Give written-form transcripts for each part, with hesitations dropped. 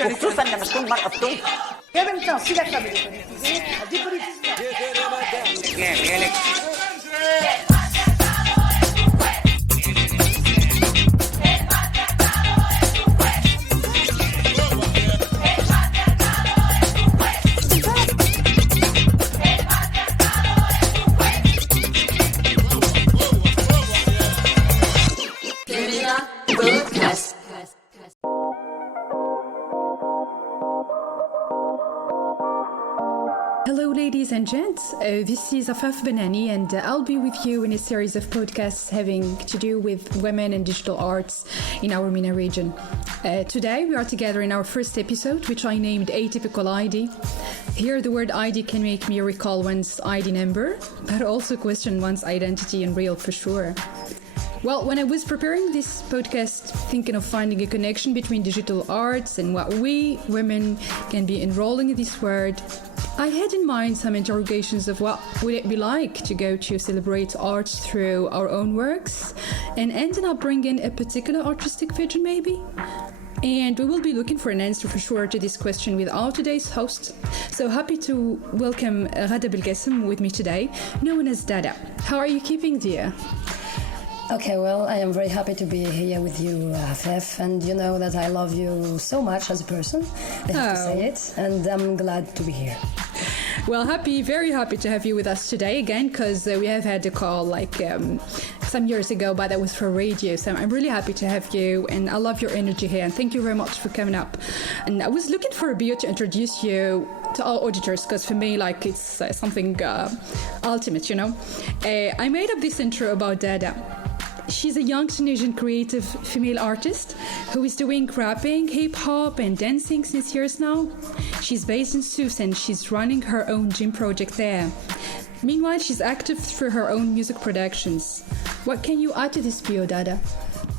وخصوصا لما تكون مرأة في تونس. En même temps, si la femme est politisée, elle dépolitise. Hello, ladies and gents. This is AFAC-The, and I'll be with you in a series of podcasts having to do with women and digital arts in our MENA region. Today, we are together in our first episode, which I named Atypical ID. Here, the word ID can make me recall one's ID number, but also question one's identity and real for sure. Well, when I was preparing this podcast, thinking of finding a connection between digital arts and what we, women, can be enrolling in this word, I had in mind some interrogations of what would it be like to go to celebrate art through our own works and ended up bringing a particular artistic vision maybe? And we will be looking for an answer for sure to this question with our today's host. So happy to welcome Ghada Belgacem with me today, known as Dada. How are you keeping, dear? Okay, well, I am very happy to be here with you, Afef, and you know that I love you so much as a person, I have to say it, and I'm glad to be here. Well, very happy to have you with us today again, because we have had a call some years ago, but that was for radio, so I'm really happy to have you, and I love your energy here, and thank you very much for coming up. And I was looking for a bio to introduce you to all auditors, because for me, it's something ultimate, you know. I made up this intro about Dada. She's a young Tunisian creative female artist who is doing rapping, hip-hop and dancing since years now. She's based in Sوسة and she's running her own gym project there. Meanwhile, she's active through her own music productions. What can you add to this bio, Dada?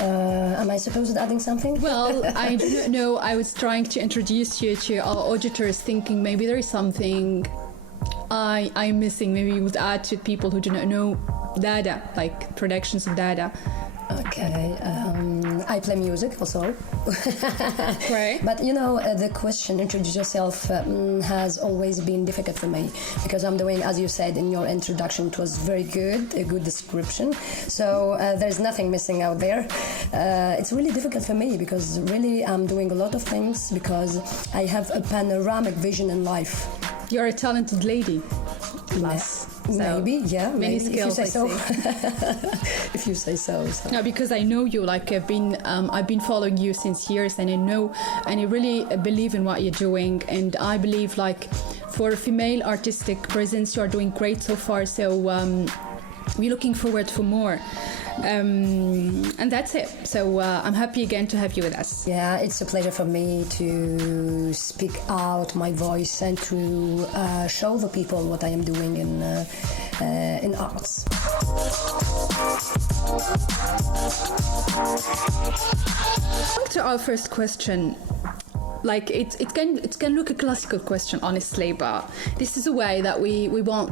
Am I supposed to adding something? Well, I don't know. I was trying to introduce you to our auditors, thinking maybe there is something I'm missing. Maybe you would add to people who do not know Dada, like productions of Dada. Okay, I play music also. Right. But you know, the question, introduce yourself, has always been difficult for me because I'm doing, as you said in your introduction, it was very good, a good description. So there's nothing missing out there. It's really difficult for me because really I'm doing a lot of things because I have a panoramic vision in life. You're a talented lady. Yes. Maybe, yeah. Many maybe, skills, if you say so. If you say so. No, because I know you. I've been following you since years, and I know, and I really believe in what you're doing. And I believe, for a female artistic presence, you are doing great so far. So we're looking forward for more. And that's it. So I'm happy again to have you with us. Yeah, it's a pleasure for me to speak out my voice and to show the people what I am doing in arts. To our first question. It can look a classical question, honestly, but this is a way that we want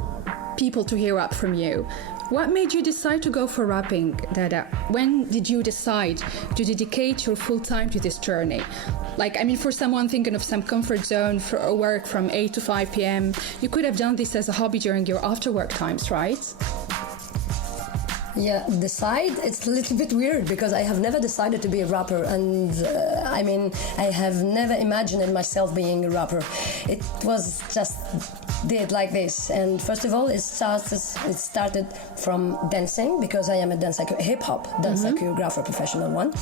people to hear up from you. What made you decide to go for rapping, Dada? When did you decide to dedicate your full time to this journey? For someone thinking of some comfort zone for work from 8 to 5 p.m., you could have done this as a hobby during your after work times, right? Yeah, decide, it's a little bit weird because I have never decided to be a rapper and I have never imagined myself being a rapper. It was just did like this, and first of all it started from dancing because I am a hip-hop dancer, choreographer, professional one.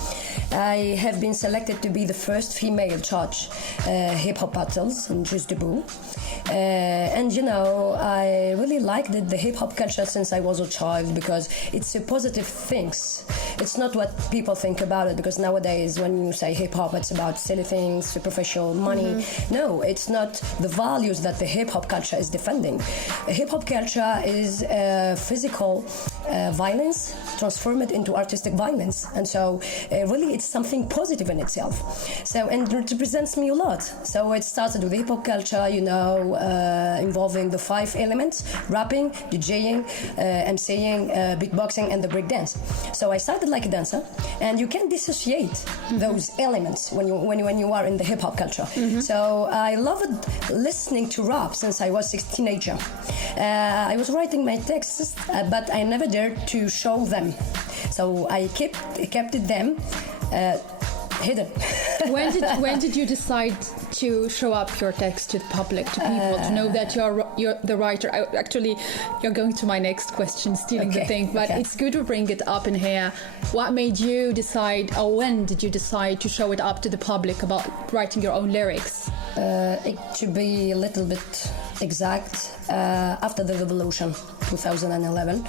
I have been selected to be the first female judge hip-hop battles in Just Debout. And you know, I really liked the hip-hop culture since I was a child because it's a positive things. It's not what people think about it, because nowadays when you say hip-hop, it's about silly things, superficial money. No, it's not the values that the hip-hop culture is defending. Hip-hop culture is a physical violence, transform it into artistic violence. And so really it's something positive in itself. So, and it represents me a lot. So it started with hip hop culture, you know, involving the 5 elements: rapping, DJing, MCing, beatboxing, and the breakdance. So I started like a dancer, and you can't dissociate those elements when you are in the hip hop culture. So I loved listening to rap since I was a teenager. I was writing my texts, but I never dared to show them. So I kept them hidden. When did you decide to show up your text to the public, to people, to know that you're the writer? Actually, you're going to my next question, stealing the thing, but it's good to bring it up in here. What made you decide, or when did you decide to show it up to the public about writing your own lyrics? It should be a little bit exact. After the revolution, 2011,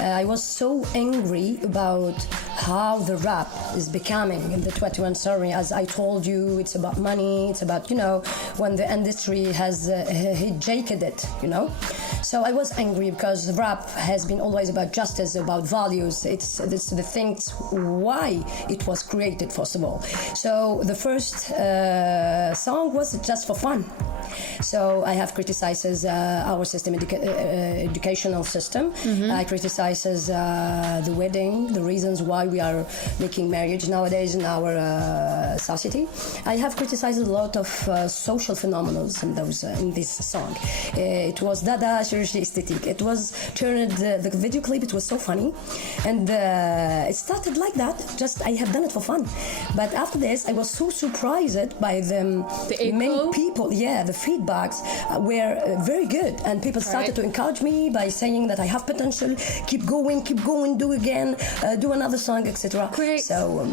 I was so angry about how the rap is becoming in the 21st century. As I told you, it's about money, it's about, you know, when the industry has hijacked it, you know. So I was angry because rap has been always about justice, about values. It's the things why it was created, first of all. So the first song was just for fun. So I have criticized our system, educational system. I criticizes the wedding, the reasons why we are making marriage nowadays in our society. I have criticized a lot of social phenomena in this song. It was Dada, aesthetic. It was turned the video clip. It was so funny, and it started like that. Just I have done it for fun, but after this, I was so surprised by the many people. Yeah, the feedbacks were very good, and people started to encourage me by saying that I have potential. Keep going, do again, do another song, etc. Great. So.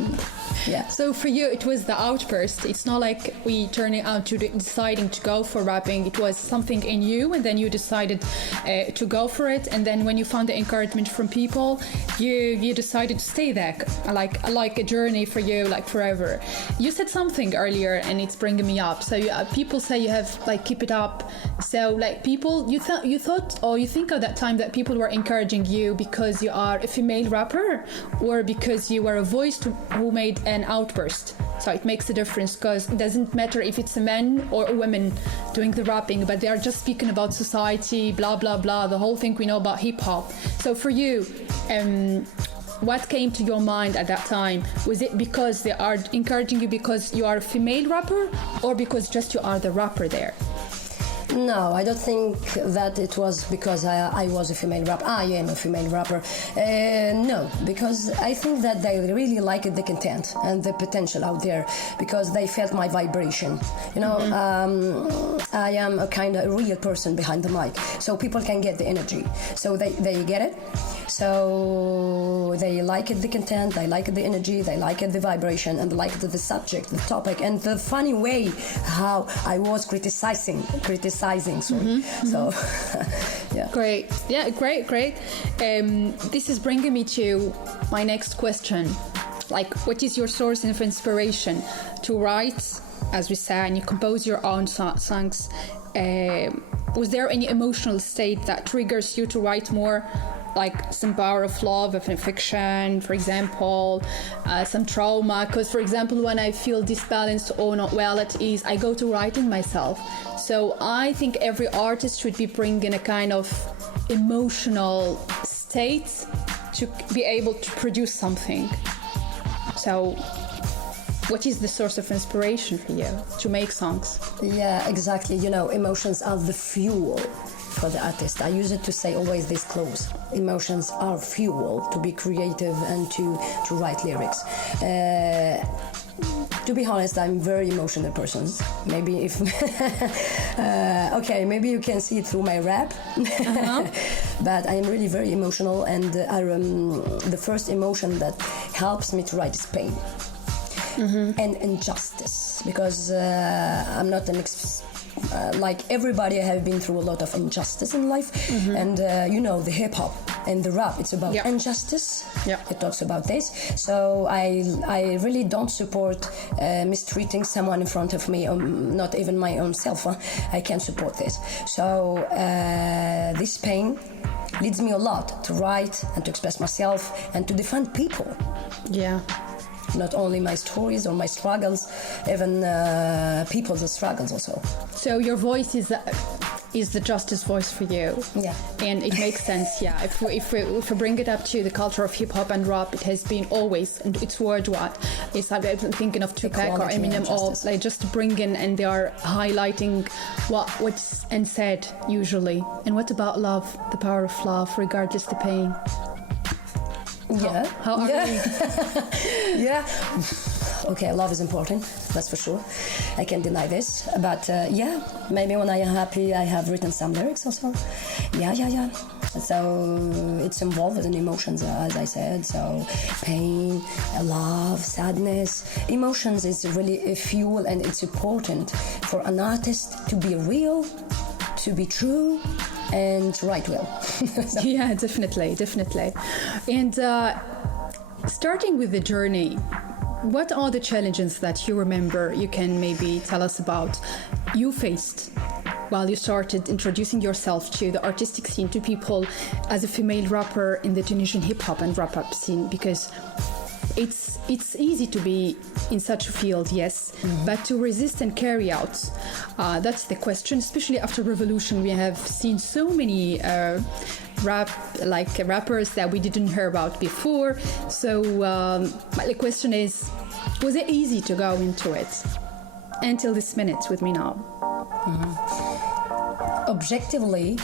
Yeah. So for you, it was the outburst. It's not like we turning out to deciding to go for rapping. It was something in you, and then you decided to go for it. And then when you found the encouragement from people, you decided to stay there, like a journey for you, like forever. You said something earlier, and it's bringing me up. So people say you have like keep it up. So like people, you thought or you think at that time that people were encouraging you because you are a female rapper, or because you were a voice who made an outburst. So it makes a difference, because it doesn't matter if it's a man or a woman doing the rapping, but they are just speaking about society, blah blah blah, the whole thing we know about hip hop. So for you, what came to your mind at that time? Was it because they are encouraging you because you are a female rapper, or because just you are the rapper there? No, I don't think that it was because I was a female rapper. I am a female rapper. No, because I think that they really liked the content and the potential out there, because they felt my vibration. You know, I am a kind of real person behind the mic, so people can get the energy. So they get it. So they liked the content, they liked the energy, they liked the vibration, and they liked the subject, the topic, and the funny way how I was criticizing. Sorry. So, yeah. Great. Yeah, great. This is bringing me to my next question. Like, what is your source of inspiration to write, as we say, and you compose your own songs? Was there any emotional state that triggers you to write more? Like some power of love, of fiction, for example, some trauma. Because, for example, when I feel disbalanced or not well at ease, I go to writing myself. So I think every artist should be bringing a kind of emotional state to be able to produce something. So what is the source of inspiration for you to make songs? Yeah, exactly. You know, emotions are the fuel for the artist. I use it to say always this close. Emotions are fuel to be creative and to write lyrics. To be honest, I'm a very emotional person. Maybe if maybe you can see it through my rap. But I am really very emotional, and the first emotion that helps me to write is pain. And injustice, because I'm not like everybody. I have been through a lot of injustice in life, and you know, the hip hop and the rap, it's about injustice. It talks about this. So I really don't support mistreating someone in front of me, not even my own self. I can't support this. So this pain leads me a lot to write and to express myself and to defend people. Yeah. Not only my stories or my struggles, even people's struggles also. So your voice is the justice voice for you. Yeah. And it makes sense, yeah. If we bring it up to the culture of hip hop and rap, it has been always, and it's worldwide. It's like I'm thinking of Tupac or Eminem, or like just bring in, and they are highlighting what's unsaid usually. And what about love? The power of love, regardless the pain. Yeah. How are you? Yeah. Okay, love is important, that's for sure. I can't deny this. But yeah, maybe when I am happy, I have written some lyrics also. Yeah. So it's involved in emotions, as I said. So pain, love, sadness. Emotions is really a fuel, and it's important for an artist to be real, to be true, and to write well. So. Yeah, definitely. And starting with the journey, what are the challenges that you remember you can maybe tell us about you faced while you started introducing yourself to the artistic scene, to people as a female rapper in the Tunisian hip-hop and rap-up scene? Because it's easy to be in such a field, yes, but to resist and carry out, that's the question. Especially after revolution, we have seen so many rappers that we didn't hear about before. So the question is, was it easy to go into it until this minute with me now? Objectively,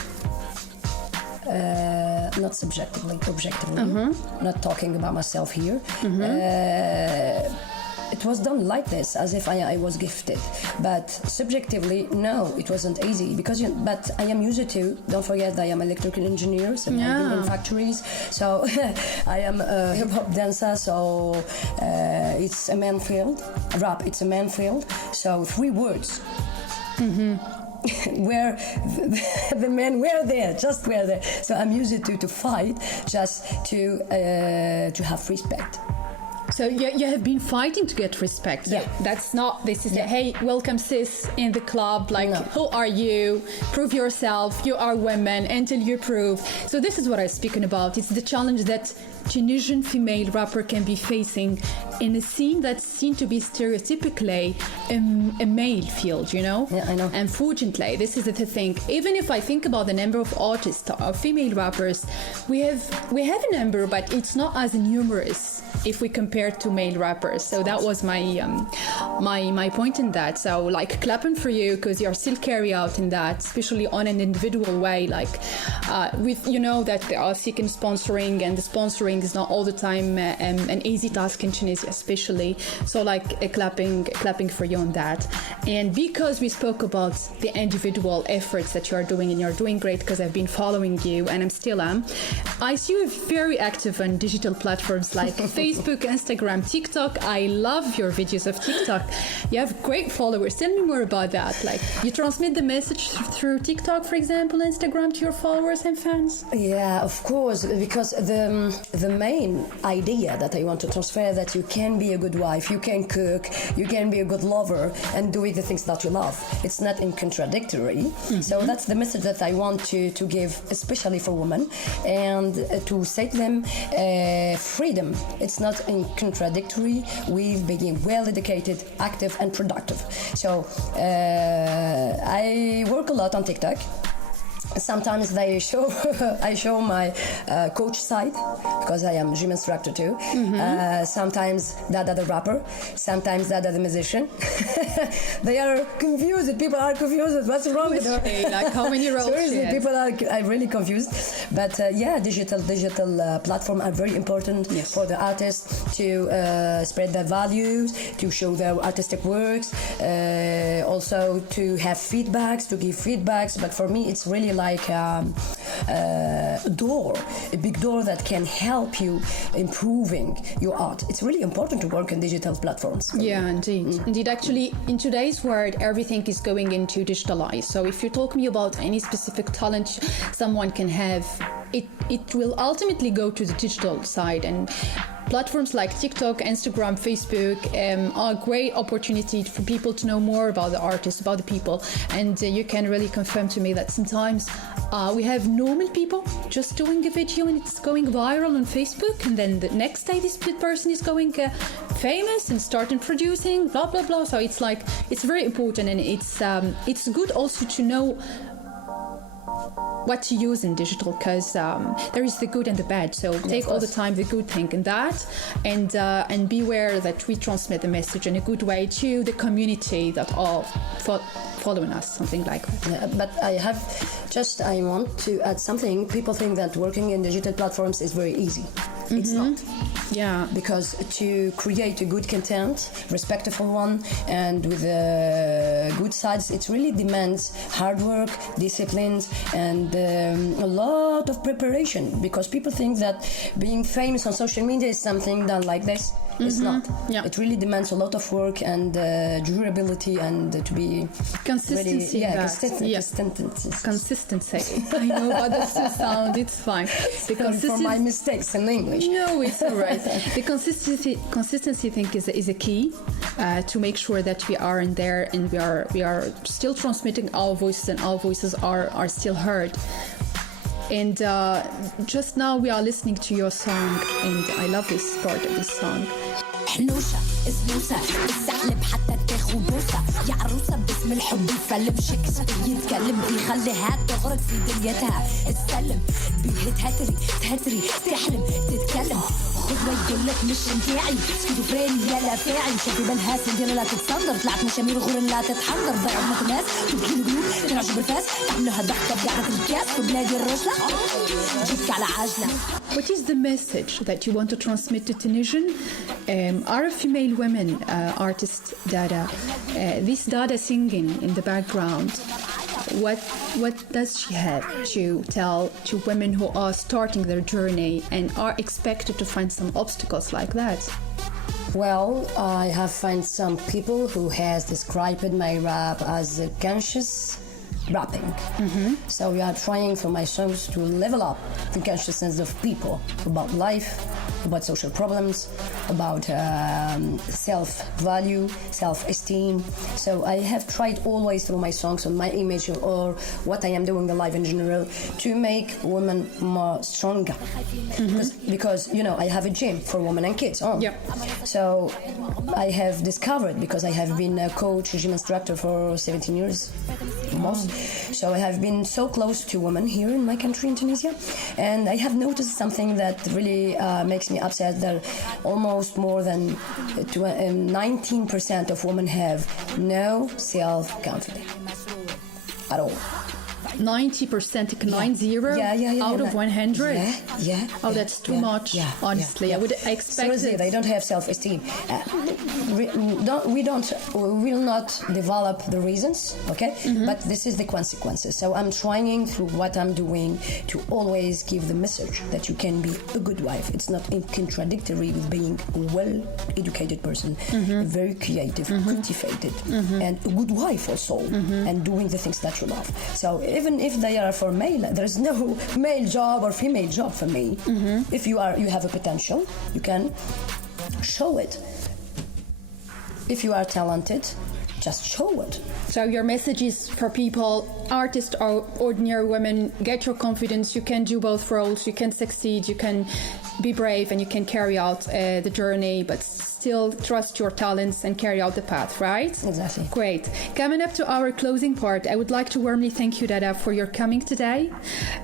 not subjectively, objectively, not talking about myself here. It was done like this, as if I was gifted. But subjectively, no, it wasn't easy because. But I am used to. Don't forget, I am electrical engineer, so I've been in factories. So I am a hip hop dancer. So it's a man field. Rap, it's a man field. So 3 words. Where the men were there, just were there. So I'm used to fight just to have respect. So you have been fighting to get respect. Yeah. That's not, this is hey, welcome sis in the club, like, who are you? Prove yourself, you are women until you prove. So this is what I'm speaking about. It's the challenge that Tunisian female rapper can be facing in a scene that's seen to be stereotypically a male field, you know? Yeah, I know. Unfortunately, this is the thing. Even if I think about the number of artists or female rappers, we have a number, but it's not as numerous if we compare to male rappers. So that was my my point in that. So like clapping for you, because you're still carry out in that, especially on an individual way, like with, you know, that they are seeking sponsoring, and the sponsoring is not all the time an easy task in Tunisia, especially. So like clapping for you on that. And because we spoke about the individual efforts that you are doing, and you're doing great, because I've been following you and I'm still I see you very active on digital platforms like Facebook, Instagram, TikTok. I love your videos of TikTok. You have great followers. Tell me more about that. Like, you transmit the message through TikTok, for example, Instagram, to your followers and fans? Yeah, of course, because the main idea that I want to transfer, that you can be a good wife, you can cook, you can be a good lover, and doing the things that you love. It's not in contradictory. So that's the message that I want to give, especially for women, and to say to them, freedom. It's not in contradictory with being well educated, active, and productive. So I work a lot on TikTok. Sometimes I show my coach side, because I am gym instructor too. Sometimes Dada the rapper, sometimes Dada the musician. They are confused. People are confused. What's wrong with her? Like, how many roles? Seriously, people are really confused. But yeah, digital platforms are very important for the artists to spread their values, to show their artistic works, also to have feedbacks, to give feedbacks. But for me, it's really like a big door that can help you improving your art. It's really important to work on digital platforms. Yeah, indeed. Indeed, actually, in today's world, everything is going into digitalized. So if you talk me about any specific talent someone can have, it will ultimately go to the digital side. And platforms like TikTok, Instagram, Facebook are a great opportunity for people to know more about the artists, about the people. And you can really confirm to me that sometimes we have normal people just doing a video and it's going viral on Facebook, and then the next day this person is going famous and starting producing, blah blah blah. So it's like, it's very important, and it's good also to know what to use in digital, because there is the good and the bad. So take all the time the good thing in that, and beware that we transmit the message in a good way to the community that are following us, something like that. Yeah, but I want to add something. People think that working in digital platforms is very easy. It's not. Yeah. Because to create a good content, respectful one, and with good sides, it really demands hard work, discipline, and a lot of preparation. Because people think that being famous on social media is something done like this. It's not. Yeah. It really demands a lot of work and durability, and to be consistency. Really, Consistency. I know, but that's the sound. It's fine. For my mistakes in English. No, it's all right. The consistency thing is a key to make sure that we are in there and we are still transmitting our voices, and our voices are still heard. And just now we are listening to your song, and I love this part of this song. حنوشة سوسة السحلب حتى تاخو بوسة يا عروسة باسم الحب يفلم شكل يتكلم بيخليها تغرق في دنيتها تسلم بيه تهتري تحلم تتكلم خذ ويقولك مش نفاعي سكيزوفريني يا لا فاعي شافي بالهاس ندير لا تتصدر طلعت مشامير غور لا تتحضر ضيع أمة الناس تبكي القلوب تنعش بالفاس تعملوها ضحكة بقعدة الكاس في بلادي الرجلة جيبك على عجلة. What is the message that you want to transmit to Tunisian? Are female women artists Dada? This Dada singing in the background, what does she have to tell to women who are starting their journey and are expected to find some obstacles like that? Well, I have found some people who has described my rap as a conscious rapping. So we are trying for my songs to level up the consciousness of people about life, about social problems, about self-value, self-esteem. So I have tried always through my songs on my image or what I am doing in life in general to make women more stronger. Because you know, I have a gym for women and kids. So I have discovered, because I have been a coach, a gym instructor for 17 years almost. So I have been so close to women here in my country, in Tunisia, and I have noticed something that really makes me upset, that almost more than 19% of women have no self-confidence at all. 90%, 90 out of 100. Oh, that's too much. Honestly, I would expect. Seriously, they don't have self-esteem. We will not develop the reasons, okay? But this is the consequences. So I'm trying through what I'm doing to always give the message that you can be a good wife. It's not contradictory with being a well-educated person, very creative, cultivated, and a good wife also, and doing the things that you love. So even if they are for male, there's no male job or female job for me. If you have a potential, you can show it. If you are talented, just show it. So your message is for people, artists or ordinary women, get your confidence. You can do both roles. You can succeed. You can be brave, and you can carry out the journey, but still trust your talents and carry out the path, right? Exactly. Great. Coming up to our closing part, I would like to warmly thank you, Dada, for your coming today,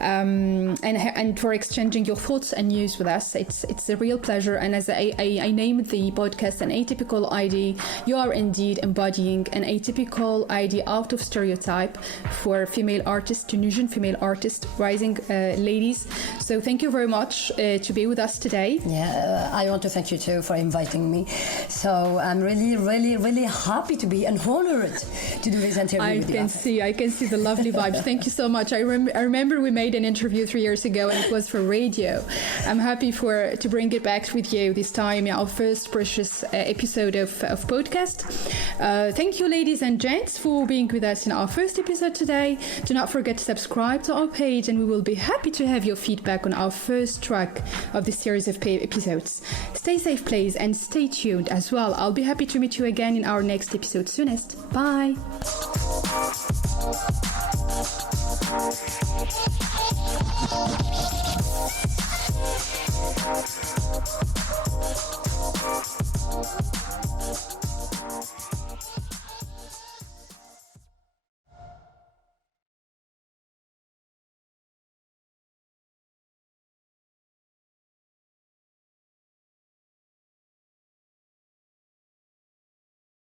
and for exchanging your thoughts and news with us. It's a real pleasure. And as I named the podcast an Atypical ID, you are indeed embodying an atypical ID out of stereotype for female artists, Tunisian female artists, rising ladies. So thank you very much to be with us today. Yeah, I want to thank you too for inviting me. So I'm really, really, really happy to be and honored to do this interview with you. I can see the lovely vibes. Thank you so much. I remember we made an interview 3 years ago, and it was for radio. I'm happy to bring it back with you this time, our first precious episode of podcast. Thank you, ladies and gents, for being with us in our first episode today. Do not forget to subscribe to our page, and we will be happy to have your feedback on our first track of this series of episodes. Stay safe, please, and stay tuned as well. I'll be happy to meet you again in our next episode soonest. Bye.